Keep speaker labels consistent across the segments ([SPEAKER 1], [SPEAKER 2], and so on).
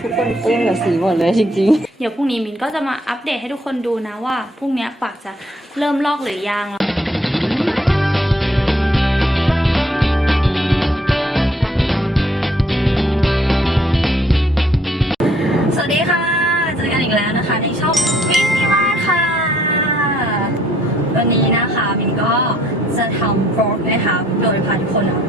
[SPEAKER 1] ทุกคนปลื้มกับสีหมดเลยจริงๆ
[SPEAKER 2] เดี๋ยวพรุ่งนี้มินก็จะมาอัปเดตให้ทุกคนดูนะว่าพรุ่งนี้ปากจะเริ่มลอกหรือยังสวัสดีค่ะ เจอกันอีกแล้วนะคะ ในช่องมินที่บ้านค่ะ วันนี้นะคะมินก็จะทำฟลอกนะคะโดยพาทุกคนอะ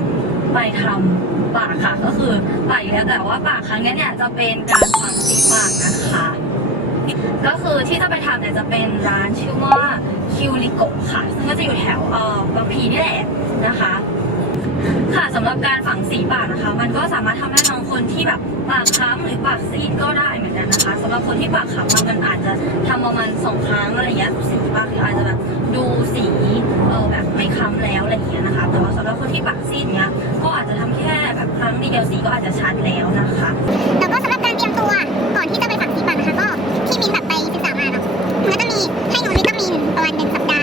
[SPEAKER 2] ไปทำปากค่ะก็คือปากอยู่แล้วแต่ว่าปากครั้งนี้เนี่ยจะเป็นการฝังสีปากนะคะ ก็คือที่จะไปทำเนี่ยจะเป็นร้านชื่อว่าคิวริโกค่ะ ซึ่งก็จะอยู่แถวเอ่อบางพีนี่แหละนะคะ ค่ะสำหรับการฝังสีปากนะคะ มันก็สามารถทำให้บางคนที่แบบ ปากค้ำหรือปากซีดก็ได้เหมือนกันนะคะสำหรับคนที่ปากค้ำมันอาจจะทำประมาณสองครั้งอะไรอย่างเงี้ยสีปากอาจจะแบบดูสีเออแบบไม่ค้ำแล้วอะไรอย่างเงี้ยนะคะแต่ว่าสำหรับคนที่ปากซีดเนี้ยก็อาจจะทำแค่แบบครั้งเดียวสีก็อาจจะชัดแล้วนะคะ
[SPEAKER 3] แล้วก็สำหรับการเตรียมตัวก่อนที่จะไปฝังสีปากนะคะก็ที่มิ้นแบบไปศึกษามาเนาะมันก็จะมีให้นอนวิตามินประมาณหนึ่งสัปดาห์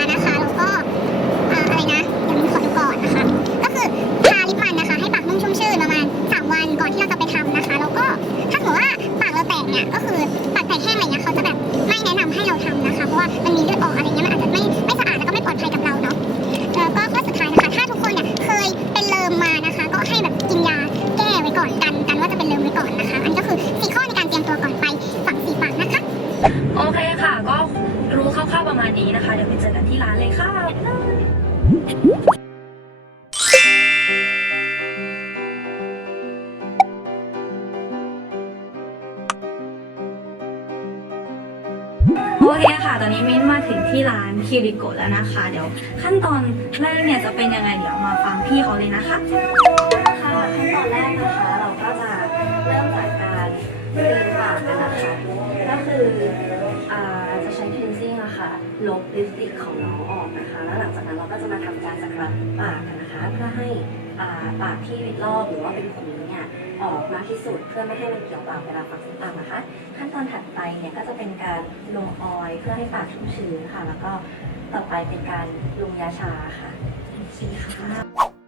[SPEAKER 3] ค่ะ ตอนนี้มิ้นมาถึง
[SPEAKER 2] ที่ร้านคิริโกะแล้วนะคะ เดี๋ยวขั้นตอนแรกเนี่ยจะเป็นยังไงเดี๋ยวมาฟังพี่เขาเลยนะคะ
[SPEAKER 1] ค่ะขั้นตอนแรกนะคะเราก็จะเริ่มจากการคลีนปากกันนะคะก็คืออ่าจะใช้คลีนซิ่งอะค่ะลบลิปสติกของน้องออกนะคะ แล้วหลังจากนั้นเราก็จะมาทำการสครับปากกันนะคะ เพื่อให้อ่าปากที่ลอกหรือว่าเป็นขุยเนี่ย ออกมากที่สุด เพื่อไม่ให้มันเกี่ยวปากเวลาปักสีปากนะคะ ขั้นตอนถัดไปเนี่ยก็จะเป็นการลงออยล์เพื่อให้ปากชุ่มชื้นค่ะ แล้วก็ต่อไปเป็นการลงยาชาค่ะสีค่ะ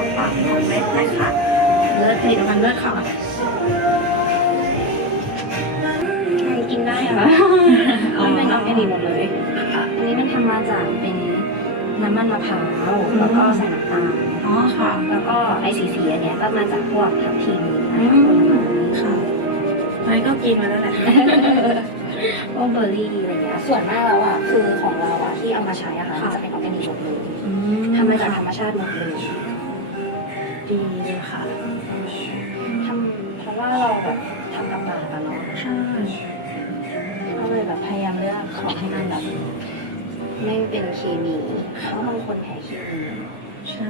[SPEAKER 1] า
[SPEAKER 2] ขาปากของเล็ดนะคะเลิศผลิตภัณฑ์เลิศค่ะกินได้ค่ะ
[SPEAKER 1] มันเป็นออร์แกนิกหมดเลยอันนี้มันทำมาจากเป็นน้ำมันมะพร้าวแล้วก็ใส่น้ำตาล
[SPEAKER 2] อ๋อค่ะ
[SPEAKER 1] แล้วก็ไอซีซีอันเนี้ยก็มาจากพวกทับทิม
[SPEAKER 2] อื
[SPEAKER 1] นะคะผล
[SPEAKER 2] ม
[SPEAKER 1] ไม้
[SPEAKER 2] ค่ะอันนี้ก็กินมาแล้วแหละ
[SPEAKER 1] พวกเบอร์รี่อะไรเงี้ยส่วนมากแล้วอะคือของเราอะที่เอามาใช้อะค่ะ
[SPEAKER 2] ค่ะ
[SPEAKER 1] มันจะเป็นออร์แกนิกหมดเลย
[SPEAKER 2] อืม
[SPEAKER 1] ทำมาจากธรรมชาติหมดเลย
[SPEAKER 2] ดีเลยค่ะ
[SPEAKER 1] ทำเพราะว่าเราแบบทำกับปากอะเนาะ
[SPEAKER 2] ใช่
[SPEAKER 1] ก็เลยแบบพยายามเลือกของให้มันแบบไม่เป็นเคมีเพราะบางคนแพ้เคมี
[SPEAKER 2] ใช่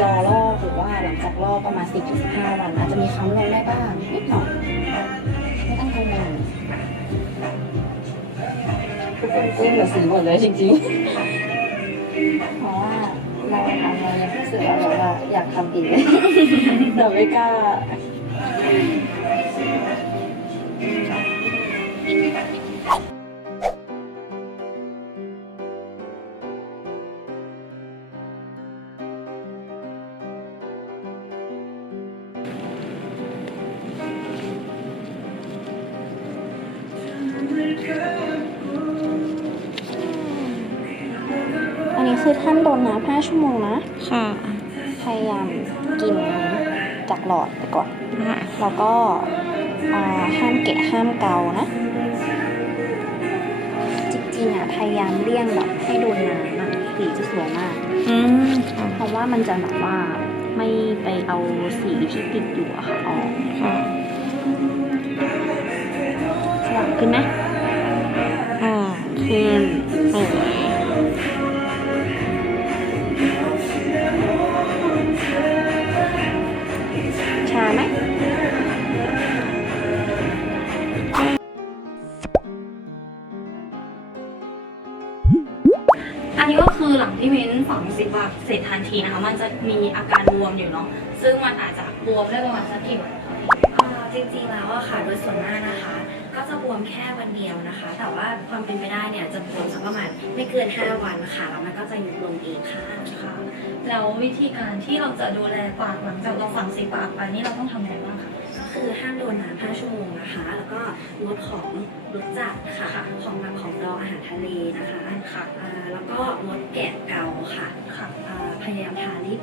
[SPEAKER 1] รอลอกหรือว่าหลังจากลอกประมาณ10ถึง15วัน อาจจะมีค้ำลงได้บ้างนิดหน่อยไม่ต้องกังวลทุกคนกุ้งกับสีหมดเลยจริงๆเพราะว่าเราทำเรายังรู้สึกว่าแบบว่าอยากทำอีกแต่ไม่กล้า พยายามกินจากหลอดไปก่อนแล้วก็อ่าห้ามแกะห้ามเกานะ จริงๆอะพยายามเลี่ยงแบบให้โดนน้ำอะสีจะสวยมาก
[SPEAKER 2] อืมค่ะ
[SPEAKER 1] เพราะว่ามันจะแบบว่าไม่ไปเอาสีที่ติดอยู่อะค่ะออก
[SPEAKER 2] ค่ะ
[SPEAKER 1] สว่างขึ้นไหม
[SPEAKER 2] อ่าขึ้น คือหลังที่มิ้นฝังสิบบาทเสร็จทันทีนะคะ มันจะมีอาการบวมอยู่เนาะ ซึ่งมันอาจจะบวมได้ประมาณสักกี่วันคะ
[SPEAKER 1] อ่าจริงๆแล้วอะค่ะโดยส่วนมากนะคะ ก็จะบวมแค่วันเดียวนะคะ แต่ว่าความเป็นไปได้เนี่ยจะบวมสักประมาณไม่เกิน 5 วันค่ะแล้วมันก็จะยุบลงเองค่ะ
[SPEAKER 2] ค่ะแล้ววิธีการที่เราจะดูแลปากหลังจากเราฝังสีปากไปนี่เราต้องทำยังไงบ้าง คะ
[SPEAKER 1] ก็คือห้ามโดนน้ำ5ชั่วโมงนะคะ แล้วก็งดของรสจัดค่ะ
[SPEAKER 2] ค่ะ
[SPEAKER 1] ของหมักของดองอาหารทะเลนะคะ
[SPEAKER 2] ค่ะ
[SPEAKER 1] อ่าแล้วก็งดแกะเกาค่ะ
[SPEAKER 2] ค่ะ
[SPEAKER 1] อ่าพยายามทาลิป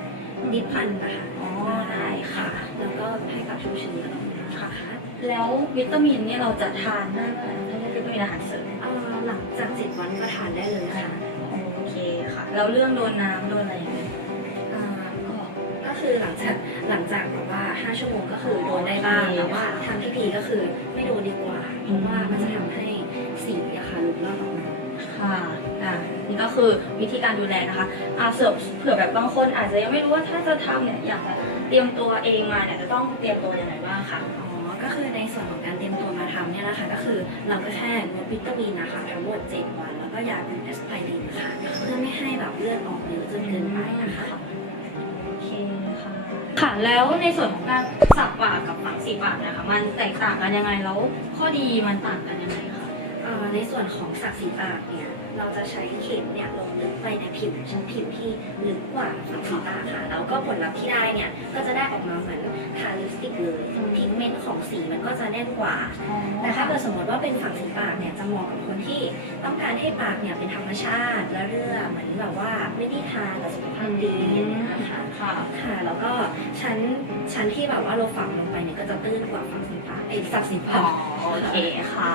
[SPEAKER 1] ลิปมันนะคะ
[SPEAKER 2] อ๋อได้ค่ะ
[SPEAKER 1] แล้วก็ให้กับชุ่มชื้นกับน้ำค่ะ
[SPEAKER 2] แล้ววิตามินเนี่ยเราจะทานได้ไหมถ้าเป็นวิตามินอาหารเสริม
[SPEAKER 1] อ่าหลังจาก7วันก็ทานได้เลยค่ะ
[SPEAKER 2] โอเคค่ะ แล้วเรื่องโดนน้ำโดนอะไรอย่างเงี้ย
[SPEAKER 1] อ่าก็ก็ คือหลังจากหลังจากแบบว่า 5 ชั่วโมงก็คือโดนได้บ้างแต่ว่าทางที่ดีก็คือไม่โดนดีกว่า เพราะว่ามันจะทำให้สีอะค่ะหลุดลอดออกมา
[SPEAKER 2] ค่ะอะนี่ก็คือวิธีการดูแลนะคะอ่าเสือเผื่อแบบบางคนอาจจะยังไม่รู้ว่าถ้าจะทำเนี่ยอยากจะเตรียมตัวเองมาเนี่ยจะต้องเตรียมตัวยังไงบ้างคะ
[SPEAKER 1] อ๋อ ก็คือในส่วนของการเตรียมตัวมาทำเนี่ยนะคะ ก็คือเราก็แค่งดวิตามินนะคะทั้งหมด7วัน แล้วก็ยาเป็นแอสไพรินค่ะ เพื่อไม่ให้แบบเลือดออกเยอะจนเกินไปนะคะ
[SPEAKER 2] โอเคค่ะ ค่ะ แล้วในส่วนของการสักปากกับฝังสีปากเนะคะ มันแตกต่างกันยังไง แล้วข้อดีมันต่างกันยังไงคะ
[SPEAKER 1] เอ่อในส่วนของสักสีปากเนี่ย เราจะใช้เข็มเนี่ยลงลึกไปในผิวชั้นผิวที่ลึกกว่าสักสีปากค่ะ แล้วก็ผลลัพธ์ที่ได้เนี่ย ก็จะได้ออกมาเหมือนทาลิปสติกเลยพิกเมนต์ของสีมันก็จะแน่นกว่า แต่ถ้าเกิดสมมติว่าเป็นฝังสีปากเนี่ยจะเหมาะกับคนที่ต้องการให้ปากเนี่ยเป็นธรรมชาติและเรื่อเหมือนแบบว่าไม่ได้ทาแต่สุขภาพดีอย่างเงี้ยค่ะ
[SPEAKER 2] ค่ะ
[SPEAKER 1] ค่ะ แล้วก็ชั้นชั้นที่แบบว่าเราฝังลงไปเนี่ยก็จะตื้นกว่าฝังสีปากไอ้สักสี
[SPEAKER 2] อ๋
[SPEAKER 1] ปา
[SPEAKER 2] อกโอเคค่ะ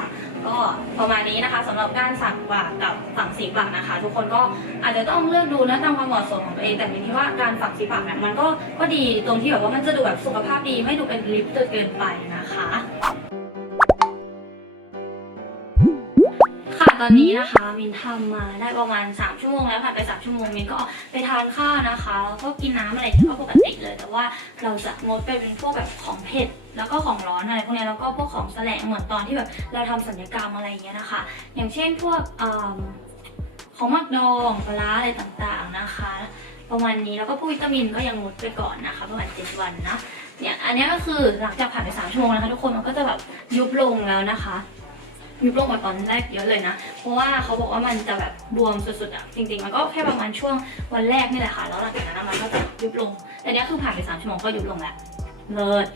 [SPEAKER 2] ก็ประมาณนี้นะคะสำหรับการสักปากกับฝังสีปากนะคะ ทุกคนก็อาจจะต้องเลือกดูนะตามความเหมาะสมของตัวเองแต่มินที่ว่าการฝังสีปากเนี่ยมันก็ก็ดีตรงที่แบบว่ามันจะดูแบบสุขภาพดีไม่ดูเป็นลิปจนเกินไปนะ อนนี้นะคะมินทำมาได้ประมาณ 3 ชั่วโมงแล้วผ่านไป 3 ชั่วโมงมินก็ไปทานข้าวนะคะแล้วก็กินน้ำอะไรก็ปกติเลย แต่ว่าเราจะงดไปเป็นพวกแบบของเผ็ดแล้วก็ของร้อนอะไรพวกนี้แล้วก็พวกของแสลงเหมือนตอนที่แบบเราทำสัญญกรรมอะไรอย่างเงี้ยนะคะ อย่างเช่นพวกอของหมักดองปลาอะไรต่างๆนะคะ ประมาณนี้แล้วก็พวกวิตามินก็ยังงดไปก่อนนะคะประมาณ7วันนะเนี่ยอันนี้ก็คือหลังจากผ่านไป3ชั่วโมงนะคะทุกคนมันก็จะแบบยุบลงแล้วนะคะ ยุบลงกว่าตอนแรกเยอะเลยนะ เพราะว่าเขาบอกว่ามันจะแบบบวมสุดๆอะจริงๆ มันก็แค่ประมาณช่วงวันแรกนี่แหละค่ะ แล้วหลังจากนั้นมันก็จะยุบลง แต่เนี้ยคือผ่านไปสามชั่วโมงก็ยุบลงแล้วเลิศ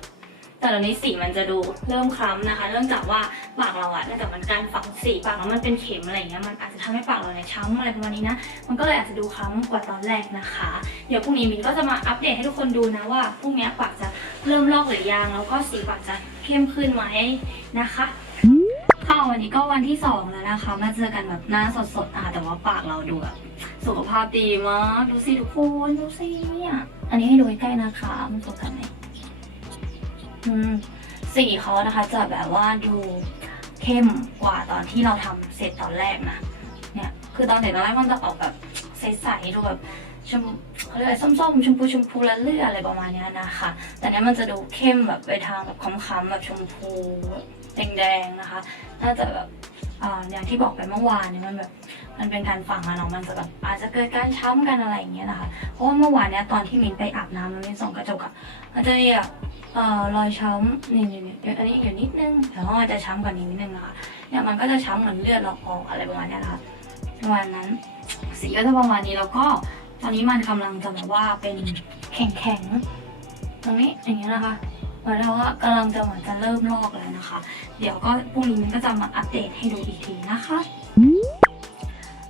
[SPEAKER 2] แต่ตอนนี้สีมันจะดูเริ่มคล้ำนะคะ เนื่องจากว่าปากเราอะเนื่องจากมันการฝังสีปากแล้วมันเป็นเข็มอะไรเงี้ย มันอาจจะทำให้ปากเราเนี่ยช้ำอะไรประมาณนี้นะ มันก็เลยอาจจะดูคล้ำกว่าตอนแรกนะคะ เดี๋ยวพรุ่งนี้มินก็จะมาอัปเดตให้ทุกคนดูนะว่าพรุ่งนี้ปากจะเริ่มลอกหรือยัง แล้วก็สีปากจะเข้มขึ้นไหมนะคะ วันนี้ก็วันที่สองแล้วนะคะ มาเจอกันแบบหน้าสดๆนะคะแต่ว่าปากเราดูแบบสุขภาพดีมากดูสิทุกคนดูสิเนี่ยอันนี้ให้ดูใกล้ๆนะคะมันสดกันไหมอืมสีเขานะคะ จะแบบว่าดูเข้มกว่าตอนที่เราทำเสร็จตอนแรกนะเนี่ย คือตอนเสร็จตอนแรกมันจะออกแบบใสๆดูแบบ ชมเขาเรียกอะไรส้มๆชมพูชมพูและเลือดอะไรประมาณนี้นะคะ แต่เนี้ยมันจะดูเข้มแบบไปทางแบบค้ำๆแบบชมพูแดงๆนะคะ น่าจะแบบอย่างที่บอกไปเมื่อวานเนี่ยมันแบบมันเป็นการฝังอะเนาะมันจะแบบอาจจะเกิดการช้ำกันอะไรอย่างเงี้ยนะคะ เพราะว่าเมื่อวานเนี้ยตอนที่มินไปอาบน้ำแล้วมินส่องกระจกอะมันจะมีแบบเอ่อรอยช้ำนี่นี่นี่เดี๋ยวอันนี้อยู่นิดนึงแต่ว่ามันจะช้ำกว่านี้นิดนึงนะคะเนี่ยมันก็จะช้ำเหมือนเลือดเราออกอะไรประมาณนี้นะคะประมาณนั้นสีก็จะประมาณนี้แล้วก็ ตอนนี้มันกำลังจะแบบว่าเป็นแข็งๆตรงนี้อย่างเงี้ยนะคะเหมือนเราว่ากำลังจะเหมือนจะเริ่มลอกแล้วนะคะ เดี๋ยวก็พรุ่งนี้มันก็จะมาอัปเดตให้ดูอีกทีนะคะ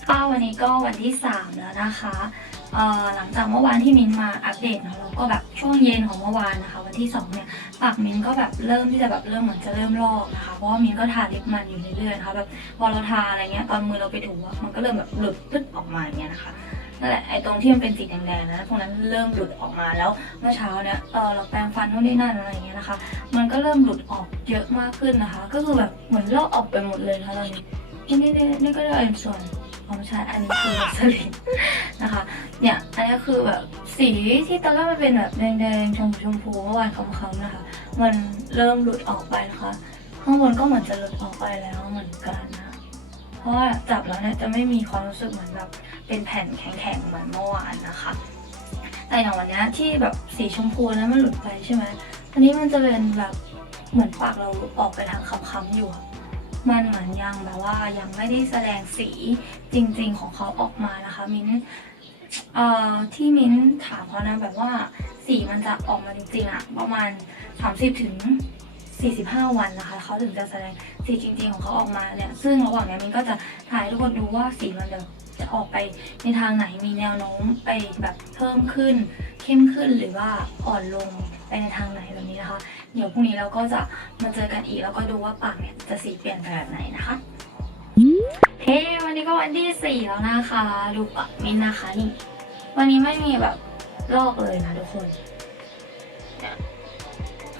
[SPEAKER 2] ก็วันนี้ก็วันที่ 3 แล้วนะคะเอ่อหลังจากเมื่อวานที่มินมาอัปเดตเนาะแล้วก็แบบช่วงเย็นของเมื่อวานนะคะ วันที่2เนี่ยปากมินก็แบบเริ่มที่จะแบบเริ่มเหมือนจะเริ่มลอกนะคะเพราะว่ามินก็ทาลิปมันอยู่เรื่อยๆนะคะแบบพอเราทาอะไรเงี้ยตอนมือเราไปถูอะมันก็เริ่มแบบหลุดปึ๊ดออกมาอย่างเงี้ยนะคะ นั่นแหละไอ้ตรงที่มันเป็นสีแดงๆนะพวกนั้นเริ่มหลุดออกมาแล้วเมื่อเช้าเนี่ยเออเราแปรงฟันนู่นนี่นั่นอะไรอย่างเงี้ยนะคะ มันก็เริ่มหลุดออกเยอะมากขึ้นนะคะ ก็คือแบบเหมือนลอกออกไปหมดเลยนะคะตอนนี้นี่นี่นี่นี่ก็ได้ส่วนอ๋อไม่ใช่อันนี้คือสลิปนะคะ เนี่ยอันนี้คือแบบสีที่ตอนแรกมันเป็นแบบแดงๆชมพูชมพูเมื่อวานค้ำๆนะคะ มันเริ่มหลุดออกไปนะคะ ข้างบนก็เหมือนจะหลุดออกไปแล้วเหมือนกันนะ เพราะว่าจับแล้วเนี่ยจะไม่มีความรู้สึกเหมือนแบบเป็นแผ่นแข็งๆเหมือนเมื่อวานนะคะ แต่อย่างวันนี้ที่แบบสีชมพูนั้นมันหลุดไปใช่ไหมอันนี้มันจะเป็นแบบเหมือนปากเราออกไปทางค้ำๆอยู่มันเหมือนยังแบบว่ายังไม่ได้แสดงสีจริง ๆ ของเขาออกมานะคะ มิ้นเอ่อที่มิ้นถามเขานะแบบว่าสีมันจะออกมาจริงๆอะประมาณ 30ถึง 45 วันนะคะเขาถึงจะแสดงสีจริงๆของเขาออกมาเนี่ยซึ่งระหว่างนี้มินก็จะถ่ายทุกคนดูว่าสีมันจะจะออกไปในทางไหนมีแนวโน้มไปแบบเพิ่มขึ้น เข้มขึ้นหรือว่าอ่อนลงไปในทางไหนแบบนี้นะคะ เดี๋ยวพรุ่งนี้เราก็จะมาเจอกันอีกแล้วก็ดูว่าปากเนี่ยจะสีเปลี่ยนไปแบบไหนนะคะเฮ้วันนี้ก็วันที่สี่แล้วนะคะ ดูปากมินนะคะนี่วันนี้ไม่มีแบบลอกเลยนะทุกคน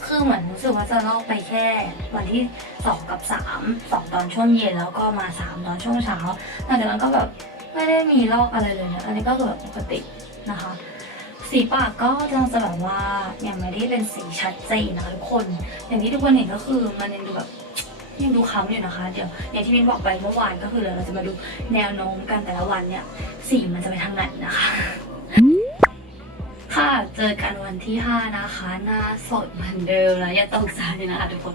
[SPEAKER 2] คือเหมือนรู้สึกว่าจะลอกไปแค่ วันที่สองกับสามสองตอนช่วงเย็นแล้วก็มาสามตอนช่วงเช้าหลังจากนั้นก็แบบไม่ได้มีลอกอะไรเลยนะอันนี้ก็คือแบบปกตินะคะ สีปากก็จะจะแบบว่ายังไม่ได้เป็นสีชัดเจนนะคะทุกคน อย่างที่ทุกคนเห็นก็คือมันยังดูแบบยังดูค้ำอยู่นะคะ เดี๋ยวอย่างที่มินบอกไปเมื่อวานก็คือเดี๋ยวเราจะมาดูแนวโน้มกันแต่ละวันเนี่ยสีมันจะไปทางไหนนะคะ ค่ะ เจอกันวันที่ 5 นะคะ หน้าสดเหมือนเดิมนะอย่าตกใจนะคะทุกคน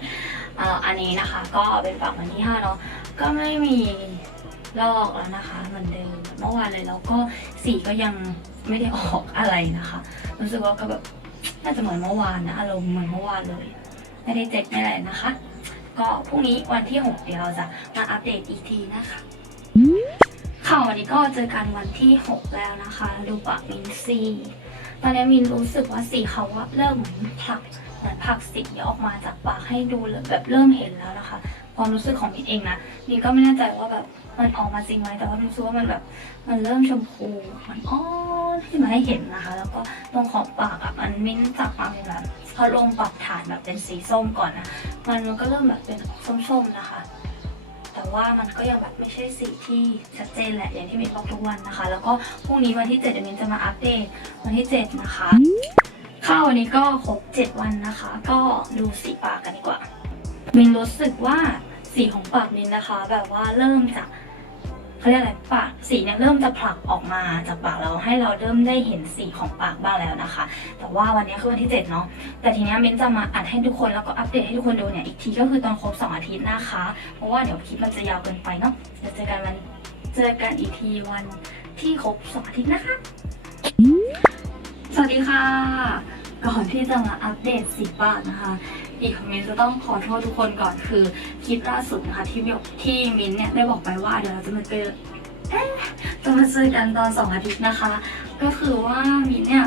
[SPEAKER 2] เอ่ออันนี้นะคะ ก็เป็นปากวันที่ 5 เนาะก็ไม่มีลอกแล้วนะคะเหมือนเดิมเมื่อวานเลยแล้วก็สีก็ยังไม่ได้ออกอะไรนะคะ รู้สึกว่าก็แบบน่าจะเหมือนเมื่อวานนะอารมณ์เหมือนเมื่อวานเลย ไม่ได้เจ็บไม่อะไรนะคะ ก็พรุ่งนี้วันที่ 6 เดี๋ยวเราจะมาอัปเดตอีกทีนะคะค่ะวันนี้ก็เจอกันวันที่ 6 แล้วนะคะ ดูปากมินซี ตอนนี้มินรู้สึกว่าสีเขาว่าเริ่มเหมือนผลักเหมือนผลักสีออกมาจากปากให้ดูแบบเริ่มเห็นแล้วนะคะ ความรู้สึกของมินเองนะมินก็ไม่แน่ใจว่าแบบมันออกมาจริงไหมแต่ว่ามินรู้สึกว่ามันแบบมันเริ่มชมพูมันอ่อที่มาให้เห็นนะคะ แล้วก็ตรงขอบปากอะมันมิ้นจากปากเป็นแบบพอลงปรับฐานแบบเป็นสีส้มก่อนนะมันมันก็เริ่มแบบเป็นส้มๆนะคะ แต่ว่ามันก็ยังแบบไม่ใช่สีที่ชัดเจนแหละอย่างที่มินบอกทุกวันนะคะ แล้วก็พรุ่งนี้วันที่7เดี๋ยวมินจะมาอัปเดตวันที่ 7 นะคะข้าวันนี้ก็ครบ7วันนะคะ ก็ดูสีปากกันดีกว่ามินรู้สึกว่าสีของปากมินนะคะ แบบว่าเริ่มจาก เขาเรียกอะไรปากสีเนี่ยเริ่มจะผลักออกมาจากปากเราให้เราเริ่มได้เห็นสีของปากบ้างแล้วนะคะ แต่ว่าวันนี้คือวันที่7เนาะแต่ทีเนี้ยเม้นจะมาอัดให้ทุกคนแล้วก็อัปเดตให้ทุกคนดูเนี่ยอีกทีก็คือตอนครบ 2 อาทิตย์นะคะ เพราะว่าเดี๋ยวคลิปมันจะยาวเกินไปเนาะเดี๋ยวเจอกันวันเจอกันอีกทีวันที่ครบ 2 อาทิตย์นะคะ สวัสดีค่ะ ก่อนที่จะมาอัปเดตสีปากนะคะ อีกคอมเมนต์จะต้องขอโทษทุกคนก่อนคือคลิปล่าสุดนะคะที่มิวที่มิ้นท์เนี่ยได้บอกไปว่าเดี๋ยวเราจะมาเจอจะมาเจอกันตอนสองอาทิตย์นะคะ ก็คือว่ามิ้นเนี่ย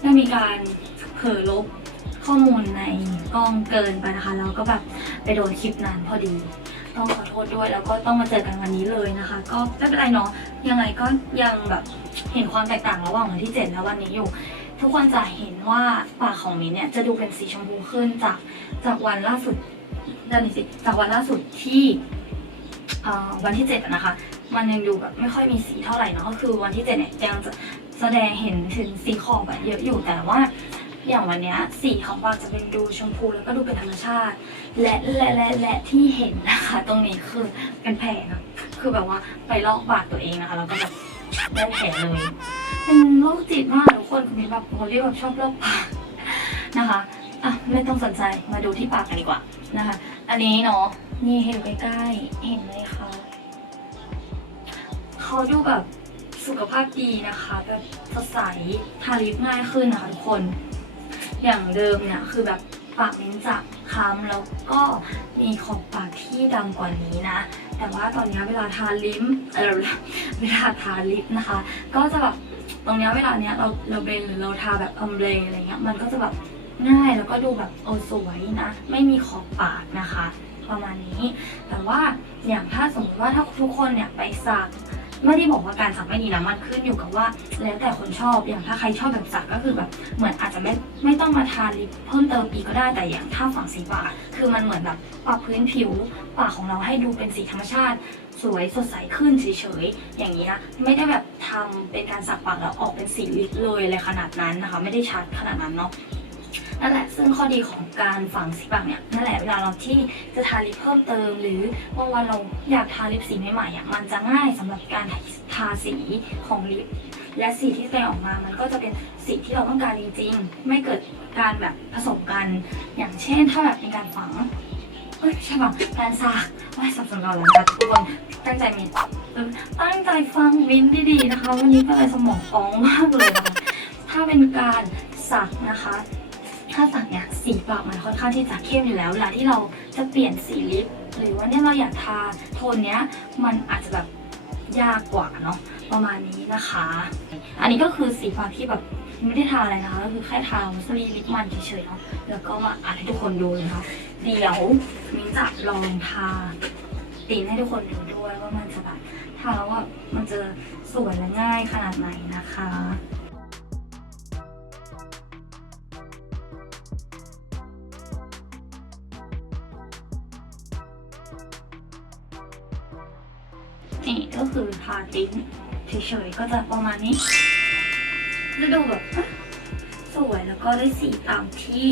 [SPEAKER 2] ได้มีการเผลอลบข้อมูลในกล้องเกินไปนะคะแล้วก็แบบไปโดนคลิปนั้นพอดีต้องขอโทษด้วยแล้วก็ต้องมาเจอกันวันนี้เลยนะคะ ก็ไม่เป็นไรเนาะยังไงก็ยังแบบเห็นความแตกต่างระหว่างวันที่ 7 และวันนี้อยู่ ทุกคนจะเห็นว่าปากของมิ้นเนี่ยจะดูเป็นสีชมพูขึ้นจากจากวันล่าสุดด้านนี้สิจากวันล่าสุดที่วันที่เจ็ดนะคะ มันยังดูแบบไม่ค่อยมีสีเท่าไหร่เนาะก็คือวันที่เจ็ดเนี่ยยังจะแสดงเห็นถึงสีขอบอะเยอะอยู่แต่ว่าอย่างวันเนี้ยสีของปากจะเป็นดูชมพูแล้วก็ดูเป็นธรรมชาติ และและและและที่เห็นนะคะ ตรงนี้คือเป็นแผลนะคือแบบว่าไปลอกบาดตัวเองนะคะแล้วก็แบบได้แผลเลย เป็นโรคจิตมากทุกคนคนนี้แบบคนที่แบบชอบลอกปากนะคะอะไม่ต้องสนใจมาดูที่ปากกันดีกว่านะคะ อันนี้เนาะนี่ให้ดูใกล้ๆเห็นไหมคะเขาดูแบบสุขภาพดีนะคะแบบสดใสทาลิปง่ายขึ้นนะคะทุกคน อย่างเดิมเนี่ยคือแบบปากลิ้นจะค้ำแล้วก็มีขอบปากที่ดำกว่านี้นะ แต่ว่าตอนนี้เวลาทาลิปเออเวลาทาลิปนะคะ ก็จะแบบตรงนี้เวลาเนี้ยเราเราเบลนหรือเราทาแบบอมเบรอะไรเงี้ยมันก็จะแบบง่ายแล้วก็ดูแบบโอสวยนะ ไม่มีขอบปากนะคะ ประมาณนี้ แต่ว่าอย่างถ้าสมมติว่าถ้าทุกคนเนี่ยไปสัก ไม่ได้บอกว่าการสักไม่ดีนะมันขึ้นอยู่กับว่า แล้วแต่คนชอบอย่างถ้าใครชอบแบบสักก็คือแบบเหมือนอาจจะไม่ไม่ต้องมาทาลิปเพิ่มเติมอีกก็ได้แต่อย่างถ้าฝั่งสีปากคือมันเหมือนแบบปรับพื้นผิวปากของเราให้ดูเป็นสีธรรมชาติ สวยสดใสขึ้นเฉยๆอย่างนี้นะไม่ได้แบบทำเป็นการสักปากแล้วออกเป็นสีลิปเลยอะไรขนาดนั้นนะคะ ไม่ได้ชัดขนาดนั้นเนาะ นั่นแหละซึ่งข้อดีของการฝังสีปากเนี่ยนั่นแหละเวลาเราที่จะทาลิปเพิ่มเติม หรือว่าวันเราอยากทาลิปสีใหม่ๆอะมันจะง่ายสำหรับการทาสีของลิปและสีที่แสดงออกมามันก็จะเป็นสีที่เราต้องการจริงๆ ไม่เกิดการแบบผสมกัน อย่างเช่น ถ้าแบบเป็นการฝังเอ้ยใช่ป่ะการสักว่าสับสนเราแล้วนะทุกคนตั้งใจมินเออตั้งใจฟังมินดีๆนะคะ วันนี้เป็นอะไรสมองฟ้องมากเลย ถ้าเป็นการสักนะคะ ถ้าสักเนี่ยสีปากมันค่อนข้างที่จะเข้มอยู่แล้วเวลาที่เราจะเปลี่ยนสีลิปหรือว่าเนี่ยเราอยากทาโทนเนี้ยมันอาจจะแบบยากกว่าเนาะประมาณนี้นะคะ อันนี้ก็คือสีปากที่แบบไม่ได้ทาอะไรนะคะก็คือแค่ทาวัสลีลิปมันเฉยๆเนาะแล้วก็มาอ่านให้ทุกคนดูเลยนะคะเดี๋ยวมิ้นจะลองทาตีนให้ทุกคนดูด้วยว่ามันจะแบบทาแล้วว่ามันจะสวยและง่ายขนาดไหนนะคะ คือทาติ้นเฉยๆก็จะประมาณนี้จะดูแบบสวยแล้วก็ได้สีตามที่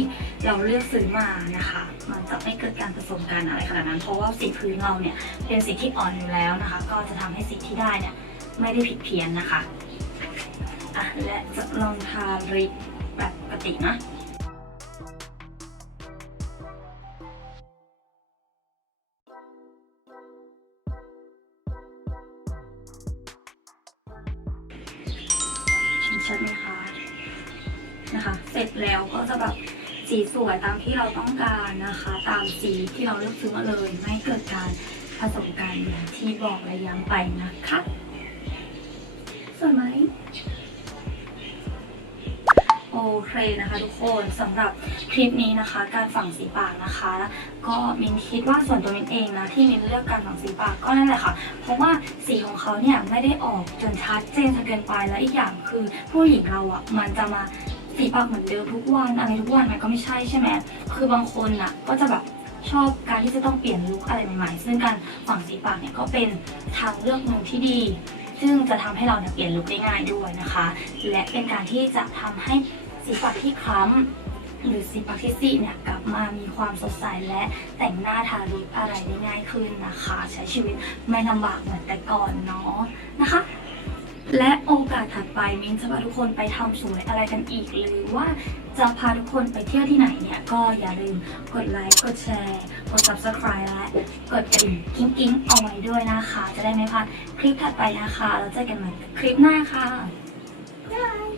[SPEAKER 2] เราเลือกซื้อมานะคะ มันจะไม่เกิดการผสมกันอะไรขนาดนั้น เพราะว่าสีพื้นเราเนี่ยเป็นสีที่อ่อนอยู่แล้วนะคะ ก็จะทำให้สีที่ได้เนี่ยไม่ได้ผิดเพี้ยนนะคะอะและจะลองทาลิปแบบปกตินะ แล้วก็จะแบบสีสวยตามที่เราต้องการนะคะ ตามสีที่เราเลือกซื้อมาเลย ไม่เกิดการผสมกันอย่างที่บอกและย้ำไปนะคะสวยไหมโอเคนะคะทุกคนสำหรับคลิปนี้นะคะ การฝังสีปากนะคะ ก็มินคิดว่าส่วนตัวมินเองนะที่มินเลือกการฝังสีปากก็นั่นแหละค่ะ เพราะว่าสีของเขาเนี่ยไม่ได้ออกจนชัดเจนจนเกินไปและอีกอย่างคือผู้หญิงเราอะ่ะมันจะมา สีปากเหมือนเดิมทุกวันอะไรทุกวันมันก็ไม่ใช่ใช่ไหมคือบางคนอะก็จะแบบชอบการที่จะต้องเปลี่ยนลุคอะไรใหม่ๆ ซึ่งการฝังสีปากเนี่ยก็เป็นทางเลือกหนึ่งที่ดี ซึ่งจะทำให้เราเนี่ยเปลี่ยนลุคได้ง่ายด้วยนะคะ และเป็นการที่จะทำให้สีปากที่คล้ำหรือสีปากที่ซีเนี่ยกลับมามีความสดใสและแต่งหน้าทาลิปอะไรได้ง่ายขึ้นนะคะ ใช้ชีวิตไม่ลำบากเหมือนแต่ก่อนเนาะนะคะ และโอกาสถัดไปมิ้นจะพาทุกคนไปทำสวยอะไรกันอีก หรือว่าจะพาทุกคนไปเที่ยวที่ไหนเนี่ย ก็อย่าลืมกดไลค์กดแชร์ กด subscribe และกดกระดิ่งกิ๊งกิ๊งเอาไว้ด้วยนะคะ จะได้ไม่พลาดคลิปถัดไปนะคะ แล้วเจอกันใหม่คลิปหน้าค่ะ
[SPEAKER 3] บ๊ายบาย